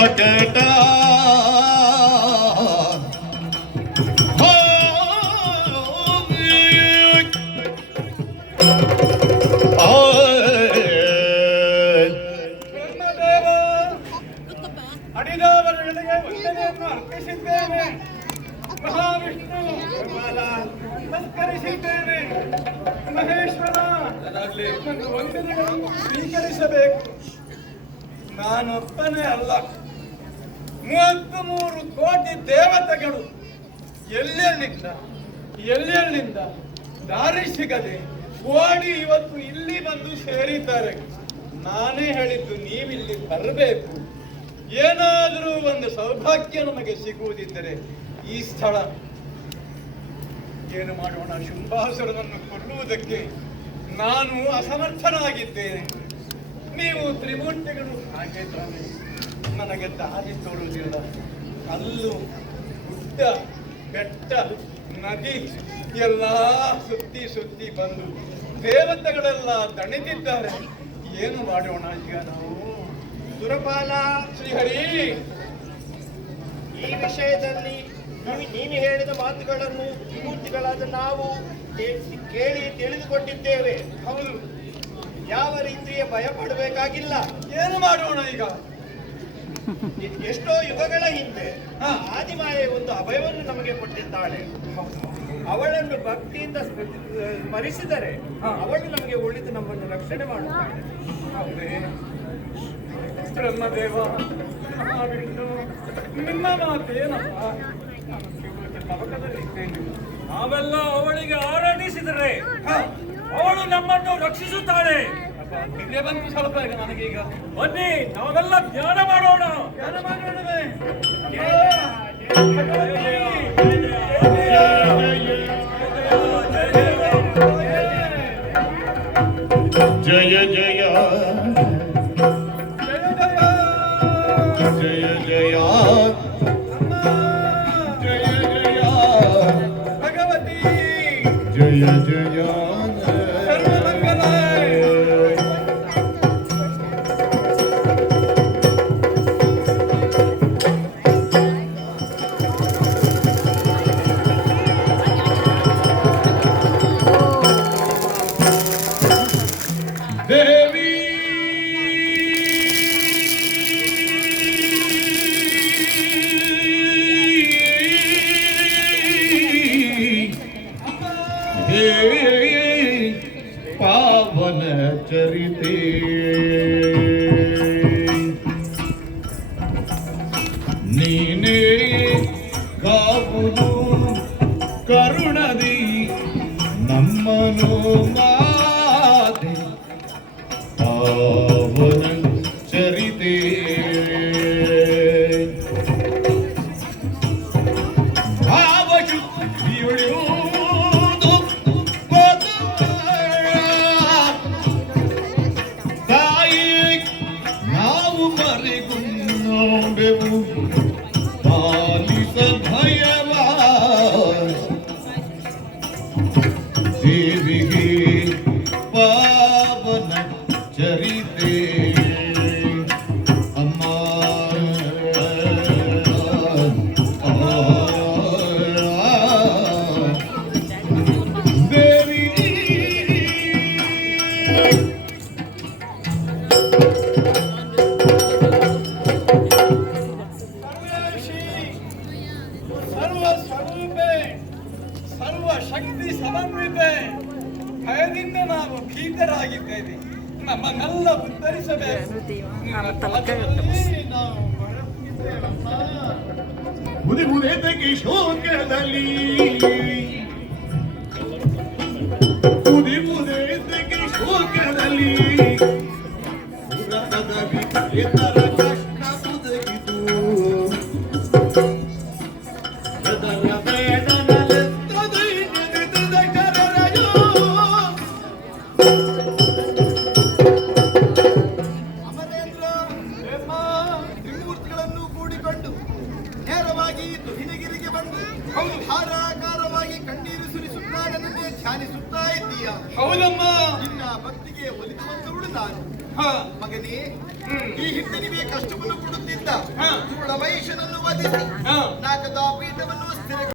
ಅಟಟ ಅಡಿದವರುಗಳಿಗೆ ವಂದನೆಯನ್ನು ಅರ್ಪಿಸಿದ್ದೇನೆ. ಮಹಾವಿಷ್ಣು ನಮಸ್ಕರಿಸಿದ್ದೇನೆ. ಮಹೇಶ್ವರ ನನ್ನ ವಂದನೆಗಳನ್ನು ಸ್ವೀಕರಿಸಬೇಕು. ನಾನೊಬ್ಬನೇ ಅಲ್ಲ, 33 ಕೋಟಿ ದೇವತೆಗಳು ಎಲ್ಲೆಲ್ಲಿಂದ ದಾರಿ ಸಿಗದೆ ಓಡಿ ಇವತ್ತು ಇಲ್ಲಿ ಬಂದು ಸೇರಿದ್ದಾರೆ. ನಾನೇ ಹೇಳಿದ್ದು ನೀವಿಲ್ಲಿ ಬರಬೇಕು. ಏನಾದರೂ ಒಂದು ಸೌಭಾಗ್ಯ ನಮಗೆ ಸಿಗುವುದಿದ್ದರೆ ಈ ಸ್ಥಳ ಏನು ಮಾಡೋಣ. ಶುಂಭಾಸುರನನ್ನು ಕೊಲ್ಲುವುದಕ್ಕೆ ನಾನು ಅಸಮರ್ಥನಾಗಿದ್ದೇನೆ. ನೀವು ತ್ರಿಮೂರ್ತಿಗಳು ಹಾಗೆ ತಾನೆ ನನಗೆ ದಾರಿ ತೋರುವುದಿಲ್ಲ. ಕಲ್ಲು, ಗುಡ್ಡ, ಬೆಟ್ಟ, ನದಿ ಎಲ್ಲ ಸುತ್ತಿ ಬಂದು ದೇವತೆಗಳೆಲ್ಲ ದಣಿದಿದ್ದಾರೆ. ಏನು ಮಾಡೋಣ ಈಗ ನಾವು? ಸುರಪಾಲ, ಶ್ರೀಹರಿ, ಈ ವಿಷಯದಲ್ಲಿ ನೀನು ಹೇಳಿದ ಮಾತುಗಳನ್ನು ತ್ರಿಮೂರ್ತಿಗಳಾದ ನಾವು ಕೇಳಿ ತಿಳಿದುಕೊಂಡಿದ್ದೇವೆ. ಹೌದು, ಯಾವ ರೀತಿಯ ಭಯ ಪಡಬೇಕಾಗಿಲ್ಲ. ಏನು ಮಾಡೋಣ ಈಗ? ಎಷ್ಟೋ ಯುಗಗಳ ಹಿಂದೆ ಆದಿಮಾಯೆ ಒಂದು ಅಭಯವನ್ನು ನಮಗೆ ಕೊಟ್ಟಿದ್ದಾಳೆ. ಅವಳನ್ನು ಭಕ್ತಿಯಿಂದ ಸ್ಮರಿಸಿದರೆ ಅವಳು ನಮಗೆ ಉಳಿದು ನಮ್ಮನ್ನು ರಕ್ಷಣೆ ಮಾಡುತ್ತಾಳೆ. ಹೌದೇ? ಬ್ರಹ್ಮದೇವ, ಮಹಾವಿಷ್ಣು, ನಿಮ್ಮ ಮಾತೇನಪ್ಪ? ನಾನು ಕೇವಲ ತವಕದಲ್ಲಿದ್ದೇನೆ. ನಾವೆಲ್ಲ ಅವಳಿಗೆ ಆರಾಧಿಸಿದರೆ ಅವಳು ನಮ್ಮನ್ನು ರಕ್ಷಿಸುತ್ತಾಳೆ. ನಿದ್ದೆ ಬಂತು ಸ್ವಲ್ಪ ಈಗ ನನಗೀಗ. ಬನ್ನಿ, ನಾವೆಲ್ಲ ಧ್ಯಾನ ಮಾಡೋಣ. ಧ್ಯಾನ ಮಾಡೋಣವೇ? ಜಯ ಜಯ ಜಯ ಜಯ ಜಯ ಜಯ ಭಗವತಿ ಜಯ ಜಯ ಸರ್ವಮಂಗಲ. ದೇವಿ ಪಾವನ ಚರಿತೆ ನೀನೇ ಕಾವುದು ಕರುಣದಿ ನಮ್ಮನು ಮಾತೆ ಪಾವನ ಚರಿತೆ ದೇವಿಗೆ ಪಾವನ ಚರಿತೆ ಅಮ್ಮ ದೇವಿ ಸರ್ವಸ್ವರೂಪೆ, ಸರ್ವಶಕ್ತಿ ಸಮನ್ವಿತೆ. ಭಯದಿಂದ ನಾವು ಭೀತರಾಗಿದ್ದೇವೆ. ನಮ್ಮನ್ನೆಲ್ಲ ಉತ್ತರಿಸಬೇಕು. ನಾವು ಬರುತ್ತಿದ್ದೇವಮ್ಮ. ಮುದಿಮುದೆತೆಗೆ ಶೋಕದಲ್ಲಿ ಮುದಿಮುದೆತೆಗೆ ಶೋಕದಲ್ಲಿ ಪುರದಲ್ಲಿ ಎತ್ತರ ಕಷ್ಟ ಮುದಗಿತು ಅದರ ವೇದನಲೆತ್ತದೈ ನೆನೆದ ಕರರಯೋ. ಅಮರೇಂದ್ರ ತ್ರಿಮೂರ್ತಿಗಳನ್ನು ಕೂಡಿಕೊಂಡು ನೇರವಾಗಿ ಹಿರಿಗಿರಿಗೆ ಬಂದು ಹಾರಾಕಾರವಾಗಿ ಕಣ್ಣೀರು ಸುರಿಸುತ್ತಾರೆ. ಧ್ಯಾನಿಸುತ್ತಾ ಇದ್ದೀಯ. ಹೌದಮ್ಮ. ನಿನ್ನ ಭಕ್ತಿಗೆ ಒಲಿದು ಬಂದವಳು ನಾನು. ಮಗನೇ, ಈ ಹಿಂದೆ ನಿಮಗೆ ಕಷ್ಟವನ್ನು ಕೊಡುತ್ತಿದ್ದ ಮಹಿಷನನ್ನು ವಧಿಸಿ ಹಾ. ನಾಲ್ಕು